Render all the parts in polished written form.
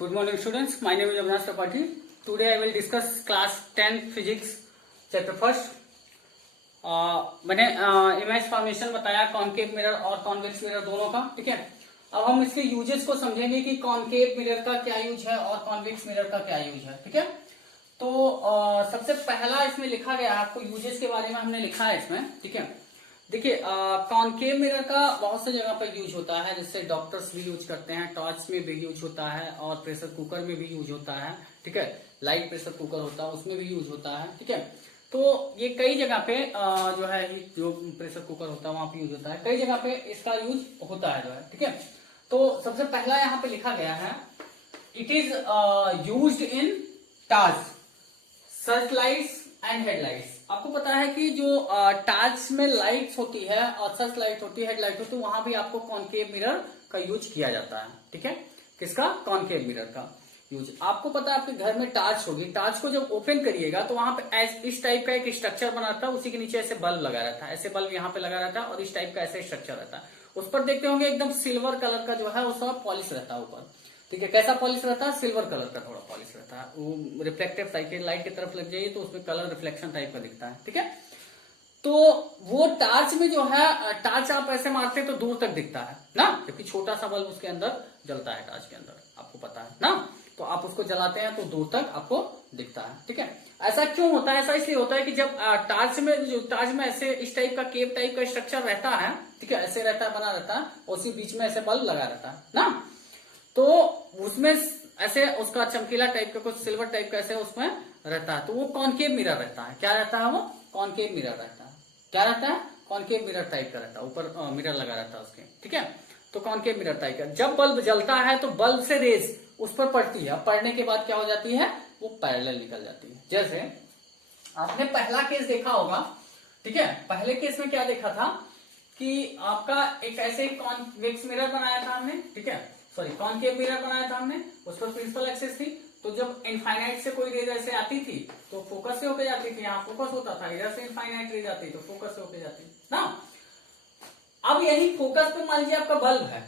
Good morning students, my name is Avinash Tripathi. Today I will discuss class 10 physics chapter first. मैंने image formation बताया concave mirror और convex mirror दोनों का, ठीक है। अब हम इसके यूजेस को समझेंगे कि कॉन्केव मिरर का क्या यूज है और कॉन्वेक्स मिरर का क्या यूज है, ठीक है। तो सबसे पहला इसमें लिखा गया है, आपको यूजेस के बारे में हमने लिखा है इसमें, ठीक है। देखिए कॉन्केव मिरर का बहुत सी जगह पर यूज होता है, जिससे डॉक्टर्स भी यूज करते हैं, टॉर्च में भी यूज होता है और प्रेशर कुकर में भी यूज होता है, ठीक है। लाइट प्रेशर कुकर होता है उसमें भी यूज होता है, ठीक है। तो ये कई जगह पे जो है जो प्रेशर कुकर होता है वहां पे यूज होता है, कई जगह पे इसका यूज होता है जो है, ठीक है। तो सबसे पहला यहाँ पे लिखा गया है, it is used in torch, search lights and headlights. आपको पता है कि जो टॉर्च में लाइट्स होती है और सर्च लाइट होती है, हेडलाइट होती है, वहां भी आपको कॉन्केव मिरर का यूज किया जाता है, ठीक है। किसका? कॉन्केव मिरर का यूज। आपको पता है आपके घर में टॉर्च होगी, टॉर्च को जब ओपन करिएगा तो वहां पे इस टाइप का एक स्ट्रक्चर बना रहता है, उसी के नीचे ऐसे बल्ब लगा रहता है, ऐसे बल्ब यहाँ पे लगा रहता है और इस टाइप का ऐसे स्ट्रक्चर रहता है। उस पर देखते होंगे एकदम सिल्वर कलर का जो है उसका पॉलिश रहता है ऊपर, ठीक है। कैसा पॉलिश रहता है? सिल्वर कलर का थोड़ा पॉलिश रहता है, वो रिफ्लेक्टिव टाइप के, लाइट की तरफ लग जाइए तो उसमें कलर रिफ्लेक्शन टाइप का दिखता है, ठीक है। तो वो टॉर्च में जो है, टॉर्च आप ऐसे मारते तो दूर तक दिखता है ना, क्योंकि छोटा सा बल्ब उसके अंदर जलता है, टॉर्च के अंदर, आपको पता है ना। तो आप उसको जलाते हैं तो दूर तक आपको दिखता है, ठीक है। ऐसा क्यों होता है? ऐसा इसलिए होता है कि जब टॉर्च में ऐसे इस टाइप का केप टाइप का स्ट्रक्चर रहता है, ठीक है, ऐसे रहता है, बना रहता है, उसी बीच में ऐसे बल्ब लगा रहता है ना, तो उसमें ऐसे उसका चमकीला टाइप का कुछ सिल्वर टाइप का ऐसे उसमें रहता है, तो वो कॉन्केव मिरर रहता है। क्या रहता है? वो कॉन्केव मिरर रहता है। क्या रहता है? कॉन्केव मिरर टाइप का रहता है, ऊपर मिरर लगा रहता है उसके, ठीक है। तो कॉन्केव मिरर टाइप का, जब बल्ब जलता है तो बल्ब से रेज उस पर पड़ती है, पड़ने के बाद क्या हो जाती है? वो पैरेलल निकल जाती है। जैसे आपने पहला केस देखा होगा, ठीक है। पहले केस में क्या देखा था कि आपका एक ऐसे कॉन्वेक्स मिरर बनाया था हमने, ठीक है, सॉरी कॉन्केव मिरर बनाया था हमने, उस पर प्रिंसिपल एक्सिस थी। तो जब इनफाइनाइट से कोई रेज ऐसे आती थी तो फोकस से होके जाती थी, यहाँ फोकस होता था, इधर से इनफाइनाइट रेज आती तो फोकस से होके जाती ना। अब यही फोकस पे मान लीजिए आपका बल्ब है,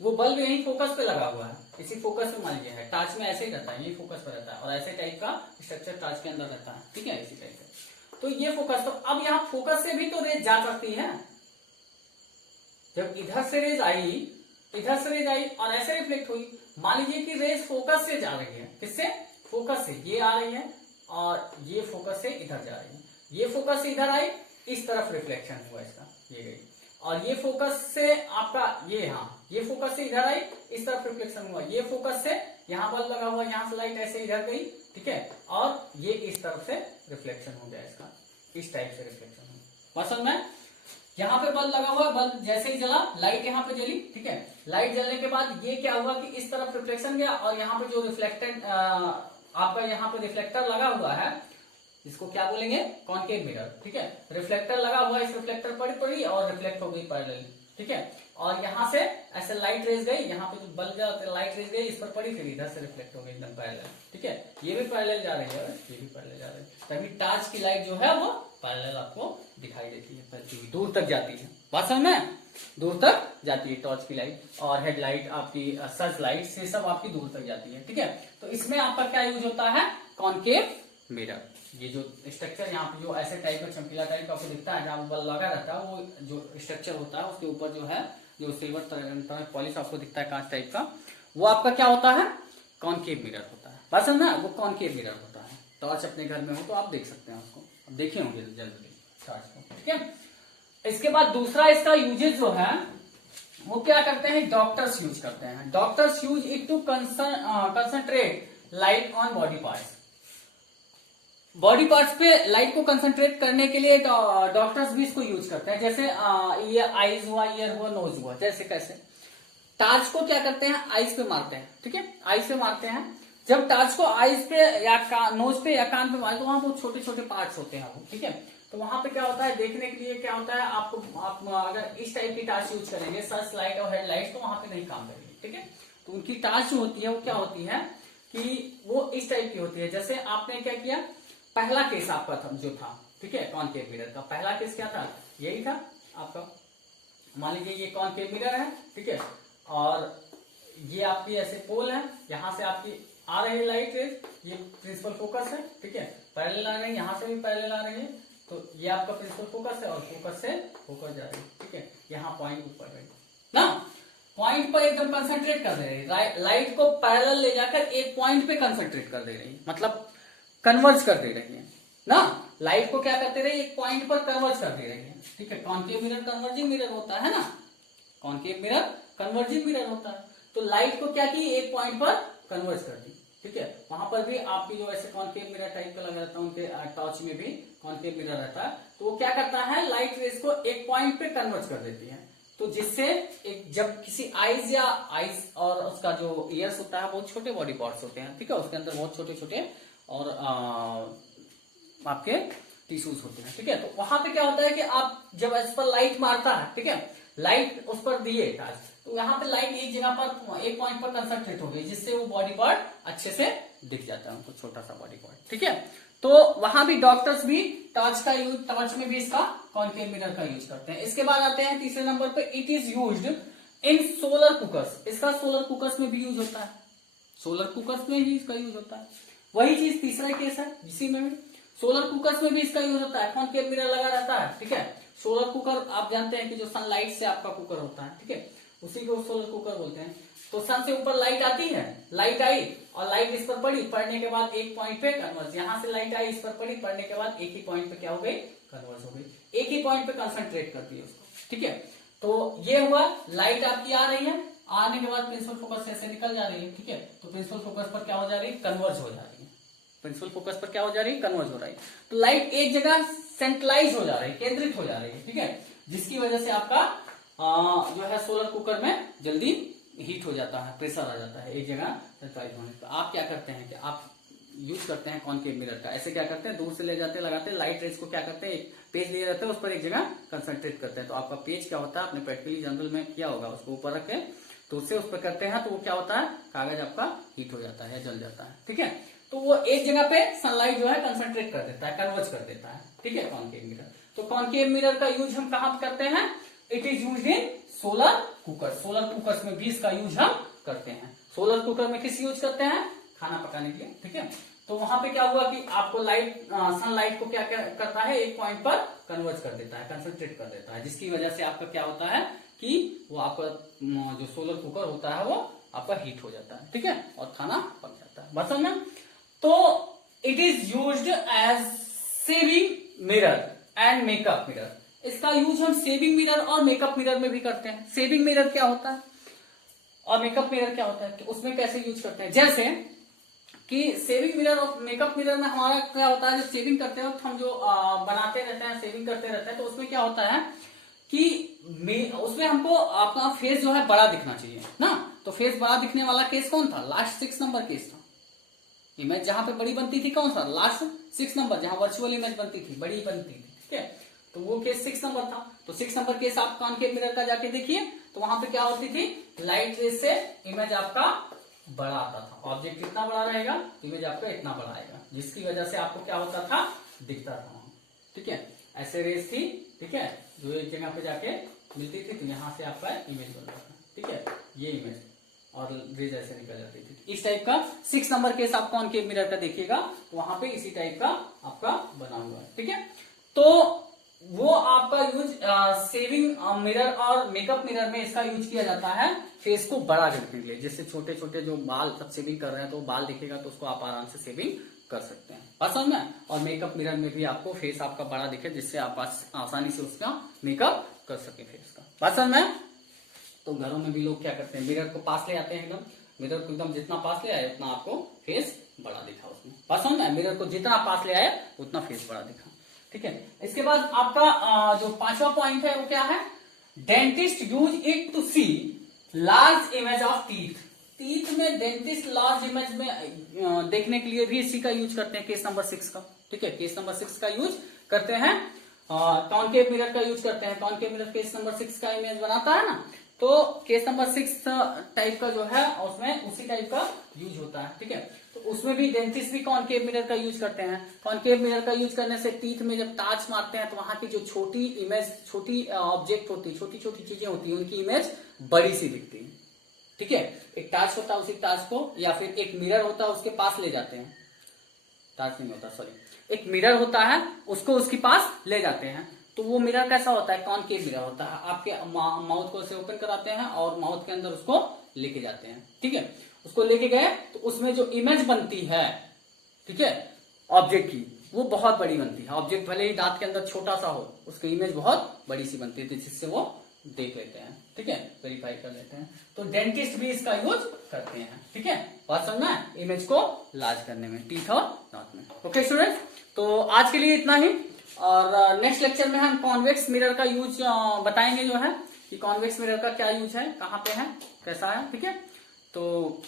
वो बल्ब यही फोकस पे लगा हुआ है, इसी फोकस पे मान लीजिए है, टॉर्च में ऐसे ही रहता है, यही फोकस पे रहता है और ऐसे टाइप का स्ट्रक्चर टॉर्च के अंदर रहता है, ठीक है, इसी टाइप से। तो ये फोकस, तो अब यहाँ फोकस से भी तो रेज जा सकती है। जब इधर से रेज आई, इधर से रेज आई और ऐसे रिफ्लेक्ट हुई, मान लीजिए कि रेज फोकस से जा रही है, किससे? फोकस से, ये आ रही है और ये फोकस से इधर जा रही है, ये फोकस से इधर आई, इस तरफ रिफ्लेक्शन हुआ इसका, ये गई, और ये फोकस से आपका ये, यहाँ ये फोकस से इधर आई, इस तरफ रिफ्लेक्शन हुआ, ये फोकस से यहाँ बल्ब लगा हुआ, यहाँ से लाइट ऐसे इधर गई, ठीक है, और ये इस तरफ से रिफ्लेक्शन हो गया इसका, इस टाइप से रिफ्लेक्शन हुआ। समझ में? यहाँ पे बल्ब लगा हुआ, बल्ब जैसे ही जला, लाइट यहाँ पे जली, ठीक है, लाइट जलने के बाद ये क्या हुआ कि इस तरफ रिफ्लेक्शन गया और यहाँ पे जो रिफ्लेक्टेड आपका यहाँ पे रिफ्लेक्टर लगा हुआ है, इसको क्या बोलेंगे? कॉन्केव मिरर, ठीक है। रिफ्लेक्टर लगा हुआ है, इस रिफ्लेक्टर पर पड़ी और रिफ्लेक्ट हो गई पैरेलल, ठीक है। और यहाँ से ऐसे लाइट रेज गई, यहाँ पे जो बल्ब जला लाइट रेज गई, इस पर पड़ी, फिर इधर से रिफ्लेक्ट हो गई एकदम पैरेलल, ठीक है। ये भी पैरेलल जा रही है, ये भी पैरेलल जा रही है, तभी टॉर्च की लाइट जो है वो पैरेलल आपको दिखाई देती है, दूर तक जाती है। बात समझ में? दूर तक जाती है टॉर्च की लाइट, और हेडलाइट आपकी सर्च लाइट से सब आपकी दूर तक जाती है, ठीक है। तो इसमें आपका क्या यूज होता है? Concave mirror. ये जो स्ट्रक्चर यहाँ पे जो ऐसे टाइप का चमकीला टाइप का आपको दिखता है, जहाँ बल्ब लगा रहता है, वो जो स्ट्रक्चर होता है उसके ऊपर जो है जो सिल्वर पॉलिश आपको दिखता है कांच टाइप का, वो आपका क्या होता है? कॉन्केव मिरर होता है। बात समझना? वो कॉन्केव मिरर होता है। टॉर्च अपने घर में हो तो आप देख सकते हैं उसको, अब देखे होंगे जनरली टॉर्च को, ठीक है। इसके बाद दूसरा इसका यूजेज जो है वो क्या करते हैं? डॉक्टर्स यूज करते हैं। Doctors use it to concentrate light on body parts. Body parts पे लाइट को कंसंट्रेट करने के लिए डॉक्टर्स भी इसको यूज करते हैं। जैसे ये आईज हुआ, ईयर हुआ, नोज हुआ, जैसे कैसे टॉर्च को क्या करते हैं? आईज पे मारते हैं, ठीक है, आईज पे मारते हैं। जब टॉर्च को आईज पे या नोज पे या कान पे मारे तो वहां बहुत छोटे छोटे पार्ट्स होते हैं वो, ठीक है। तो वहां पे क्या होता है? देखने के लिए क्या होता है, आप अगर इस टाइप की टॉर्च यूज करेंगे, सर्च लाइट और हेडलाइट, तो वहां पे नहीं काम करेगी, ठीक है। तो उनकी टॉर्च जो होती है वो क्या होती है कि वो इस टाइप की होती है। जैसे आपने क्या किया, पहला केस आपका था जो था, ठीक है, कॉन्केव मिरर का पहला केस क्या था? यही था आपका। मान लीजिए ये कॉन्केव मिरर है, ठीक है, और ये ये आपकी ऐसे पोल है, यहाँ से आपकी आ रही है लाइट रेज, ये प्रिंसिपल फोकस है, ठीक है, पैरेलल आ रही है, यहाँ से भी पैरेलल आ रही है, तो ये आपका प्रिंसिपल फोकस है और फोकस से फोकस जा रही है, ठीक है, यहाँ पॉइंट ऊपर रही ना, पॉइंट पर एकदम कंसंट्रेट कर दे रही है, लाइट को पैरेलल ले जाकर एक पॉइंट पे कंसंट्रेट कर दे रही है, मतलब कन्वर्ज कर दे रही है ना, लाइट को क्या करते रही, एक पॉइंट पर कन्वर्ज कर दे रही है, ठीक है, कॉन्केव मिरर कन्वर्जिंग मिरर होता है ना, कॉन्केव मिरर कन्वर्जिंग मिरर होता है, तो लाइट को क्या की, एक पॉइंट पर कन्वर्ज कर दी, ठीक है, वहां पर भी आपकी जो ऐसे कॉन्केव मिरर टाइप का लगा रहता है, उनके टॉर्च में भी कॉन्केव मिरर रहता है, तो वो क्या करता है, लाइट रेज को एक पॉइंट पे कन्वर्ज कर देती है, तो जिससे एक जब किसी आईज और उसका जो ईयर्स होता है बहुत छोटे बॉडी पार्ट्स होते हैं, ठीक है, उसके अंदर बहुत छोटे छोटे और आपके टिश्यूज होते हैं, ठीक है, तो वहां पे क्या होता है कि आप जब इस पर लाइट मारता है, ठीक है, लाइट उस पर दिए टच, तो यहाँ पे लाइट एक जगह पर एक पॉइंट पर कंसंट्रेट हो गई, जिससे वो बॉडी पार्ट अच्छे से दिख जाता है उनको, छोटा सा बॉडी पार्ट, ठीक है, तो वहां भी डॉक्टर्स भी टॉर्च में भी इसका कॉन्केव मिरर का यूज करते हैं। इसके बाद आते हैं तीसरे नंबर पे, it is used in solar cookers, इसका सोलर कुकर्स में भी यूज होता है, सोलर कुकर्स में ही इसका यूज होता है, वही चीज तीसरा केस है, इसी में भी सोलर कुकर्स में भी इसका यूज होता है, कॉन्केव मिरर लगा रहता है, ठीक है, सोलर कुकर आप जानते हैं कि जो सनलाइट से आपका कुकर होता है, ठीक है, उसी को सोलर कुकर बोलते हैं, तो सन से ऊपर लाइट आती है, लाइट आई और लाइट इस पर पड़ी, पड़ने के बाद एक पॉइंट पे कन्वर्ज, यहाँ से लाइट आई इस पर पड़ी, पड़ने के बाद एक ही पॉइंट पे क्या हो गई, कन्वर्ज हो गई, एक ही पॉइंट पे कंसंट्रेट करती है उसको, ठीक है, तो ये हुआ, लाइट आपकी आ रही है, आने के बाद प्रिंसिपल फोकस से ऐसे निकल जा रही है, ठीक है, तो प्रिंसिपल फोकस पर क्या हो जा रही है, कन्वर्ज हो जा रही है, प्रिंसिपल फोकस पर क्या हो जा रही है, कन्वर्ज हो रही है, तो लाइट एक जगह सेंट्रलाइज हो जा रही है, केंद्रित हो जा रही है, ठीक है, जिसकी वजह से आपका जो है सोलर कुकर में जल्दी हीट हो जाता है, प्रेशर आ जाता है एक जगह सेंट्रलाइज होने पर। आप क्या करते हैं कि आप यूज करते हैं कॉन्केव मिरर का, ऐसे क्या करते हैं, दूर से ले जाते हैं, लगाते हैं, लाइट रेज को क्या करते हैं, एक पेज लिए रहते हैं, उस पर एक जगह कंसंट्रेट करते हैं, तो आपका पेज क्या होता है, आपने प्रैक्टिकली जनरल में किया होगा, उसको ऊपर रखे तो उससे उस पर करते हैं, तो वो क्या होता है, कागज आपका हीट हो जाता है, जल जाता है, ठीक है, तो वो एक जगह पे सनलाइट जो है कंसंट्रेट कर देता है, कन्वर्ज कर देता है, ठीक है, कॉन्केव मिरर। तो कॉन्केव मिरर का यूज हम कहां करते हैं, it is use in solar cooker, solar cooker में भी इसका यूज हम करते हैं, सोलर कुकर में किस यूज करते हैं, खाना पकाने के लिए, ठीक है, तो वहां पे क्या हुआ कि आपको लाइट सनलाइट को क्या करता है, एक पॉइंट पर कन्वर्ज कर देता है, कंसंट्रेट कर देता है, जिसकी वजह से आपका क्या होता है कि वो आपका जो सोलर कुकर होता है वो आपका हीट हो जाता है, ठीक है, और खाना पक जाता है, बस समझना। तो it is used as shaving mirror and makeup mirror, इसका यूज हम सेविंग मिरर और मेकअप मिरर में भी करते हैं। सेविंग मिरर क्या होता है और मेकअप मिरर क्या होता है, कि उसमें कैसे यूज करते हैं, जैसे कि सेविंग मिरर और मेकअप मिरर में हमारा क्या होता है, जब सेविंग करते हैं तो हम जो बनाते रहते हैं, सेविंग करते रहते हैं, तो उसमें क्या होता है कि उसमें हमको अपना फेस जो है बड़ा दिखना चाहिए ना, तो फेस बड़ा दिखने वाला केस कौन था, लास्ट 6 नंबर केस था, इमेज जहां पे बड़ी बनती थी कौन सा, लास्ट 6 नंबर, जहां वर्चुअल इमेज बनती थी, बड़ी बनती थी, ठीक है, तो वो केस 6 नंबर था, तो 6 नंबर केस आप कॉन्केव मिरर का जाके देखिए, तो वहां पे क्या होती थी, लाइट रेज से इमेज आपका बड़ा आता था, ऑब्जेक्ट कितना बड़ा रहेगा, इमेज आपका इतना बड़ा आएगा, जिसकी वजह से आपको क्या होता था, दिखता था, ठीक है, ऐसे रेज थी, ठीक है, जो एक जगह पे जाके मिलती थी, तो यहाँ से आपका इमेज बनता था, ठीक है, ये इमेज और रेज ऐसे निकल जाती थी, इस टाइप का 6 नंबर केस आप कॉन्केव मिरर का देखिएगा, तो वहां पे इसी टाइप का आपका बना हुआ है, ठीक है, तो वो आपका यूज सेविंग मिरर और मेकअप मिरर में इसका यूज किया जाता है फेस को बड़ा करने के लिए, जिससे छोटे छोटे जो बाल सब सेविंग कर रहे हैं तो बाल दिखेगा, तो उसको आप आराम से सेविंग कर सकते हैं, पसंद है, और मेकअप मिरर में भी आपको फेस आपका बड़ा दिखे, जिससे आप आसानी से उसका मेकअप कर सके फेस का, पसंद है। तो घरों में भी लोग क्या करते हैं, मिरर को पास ले आते हैं, एकदम मिरर को एकदम जितना पास ले आए उतना आपको फेस बड़ा दिखा उसमें, पसंद है, मिरर को जितना पास ले आए उतना फेस बड़ा दिखा, ठीक है। इसके बाद आपका जो 5वां पॉइंट है वो क्या है, dentist use it to see large image of teeth, teeth में डेंटिस्ट लार्ज इमेज में देखने के लिए भी इसी का यूज करते हैं, केस नंबर 6 का, ठीक है, केस नंबर 6 का यूज करते हैं, कॉन्केव मिरर का यूज करते हैं, कॉन्केव मिरर केस नंबर 6 का इमेज बनाता है ना, तो केस नंबर 6 टाइप का जो है उसमें उसी टाइप का यूज होता है, ठीक है, तो उसमें भी डेंटिस्ट भी कॉन्केव मिरर का यूज करते हैं। कॉन्केव मिरर का यूज करने से टीथ में जब टाच मारते हैं तो वहां की जो छोटी इमेज, छोटी ऑब्जेक्ट होती है, छोटी छोटी चीजें होती है, उनकी इमेज बड़ी सी दिखती है, ठीक है। एक टार्च होता है, उसी टार्च को या फिर एक मिरर होता है उसके पास ले जाते हैं, टार्च नहीं होता सॉरी, एक मिरर होता है उसको उसके पास ले जाते हैं। तो वो मिरर कैसा होता है, कॉनकेव मिरर होता है। आपके माउथ को से ओपन कराते हैं और माउथ के अंदर उसको लेके जाते हैं, ठीक है। उसको लेके गए तो उसमें जो इमेज बनती है, ठीक है, ऑब्जेक्ट की, वो बहुत बड़ी बनती है। ऑब्जेक्ट भले ही दांत के अंदर छोटा सा हो, उसकी इमेज बहुत बड़ी सी बनती है, जिससे वो देख लेते हैं, ठीक है, वेरीफाई कर लेते हैं। तो डेंटिस्ट भी इसका यूज करते हैं, ठीक है। बात समझना है, इमेज को लार्ज करने में, टीथ और दांत में। ओके स्टूडेंट्स, तो आज के लिए इतना ही, और नेक्स्ट लेक्चर में हम कॉन्वेक्स मिरर का यूज बताएंगे, जो है कि कॉन्वेक्स मिरर का क्या यूज है, कहाँ पे है, कैसा है, ठीक है। तो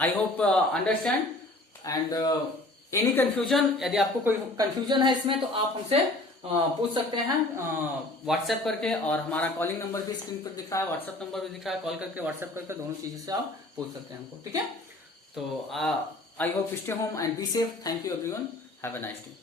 I hope understand and any confusion, यदि आपको कोई कंफ्यूजन है इसमें तो आप हमसे पूछ सकते हैं व्हाट्सएप करके, और हमारा कॉलिंग नंबर भी स्क्रीन पर दिख रहा है, व्हाट्सएप नंबर भी दिख रहा है, कॉल करके व्हाट्सएप करके दोनों चीजों से आप पूछ सकते हैं हमको, ठीक है। तो I hope stay home and be safe. Thank you everyone, have a nice day.